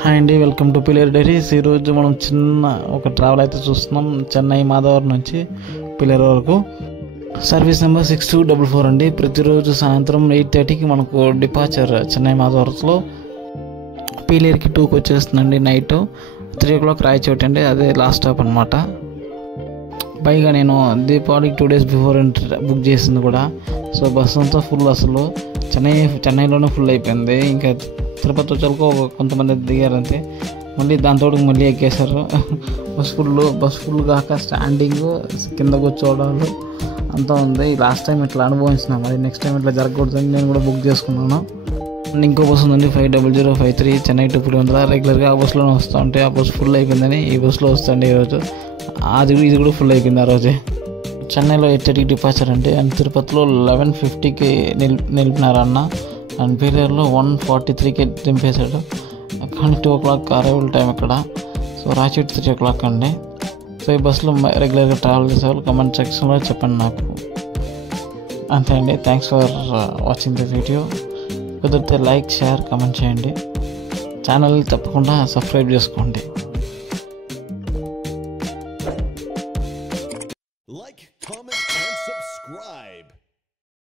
Hi అండి, welcome to Pileru diaries. ఈరోజు మనం చిన్న ఒక ట్రావెల్ అయితే చూస్తున్నాం. చెన్నై మాధవరం నుంచి పిలేరు వరకు. సర్వీస్ నెంబర్ 6244 అండి. ప్రతిరోజు సాయంత్రం 8:30కి మనకు డిపార్చర్ చెన్నై మాధవరంలో పిలేరుకి 2కి వచ్చేస్తుందండి. నైట్ 3 o'clock రాయచోటి అండి, అదే లాస్ట్ స్టాప్ అనమాట. పైగా నేను దీపావళికి 2 days బిఫోర్ బుక్ చేసింది కూడా. సో బస్సు అంతా ఫుల్, అసలు చెన్నైలోనే ఫుల్ అయిపోయింది. ఇంకా తిరుపతి వచ్చాక కొంతమంది దిగారంతే, మళ్ళీ దాంతో మళ్ళీ ఎక్కేశారు. బస్ ఫుల్ కాక స్టాండింగ్, కింద కూర్చోవడాలు అంతా ఉంది. లాస్ట్ టైం ఇట్లా అనుభవించిన, మరి నెక్స్ట్ టైం ఇట్లా జరగకూడదని నేను కూడా బుక్ చేసుకున్నాను. ఇంకో బస్సు ఉందండి 50053 చెన్నై టు పులివెందుల. రెగ్యులర్గా ఆ బస్సులోనే వస్తూ ఉంటే ఆ బస్సు ఫుల్ అయిపోయిందని ఈ బస్సులో వస్తాండి ఈరోజు. ఇది కూడా ఫుల్ అయిపోయింది ఆ రోజే. చెన్నైలో 8:30కి డిపార్చర్ అంటే, అండ్ తిరుపతిలో 11:50కి నిలిపినారన్న, అండ్ పిలేరులో 1:43కి దింపేశాడు. కానీ 2 o'clock అరైవల్ టైం ఇక్కడ. సో రాయచోటి 3 o'clock అండి. సో ఈ బస్సులో రెగ్యులర్గా ట్రావెల్ చేసేవాళ్ళు కమెంట్ సెక్షన్లో చెప్పండి నాకు. అంతే అండి. Thanks for watching the video. కుదిరితే లైక్, షేర్, కమెంట్ చేయండి. ఛానల్ని తప్పకుండా సబ్స్క్రైబ్ చేసుకోండి.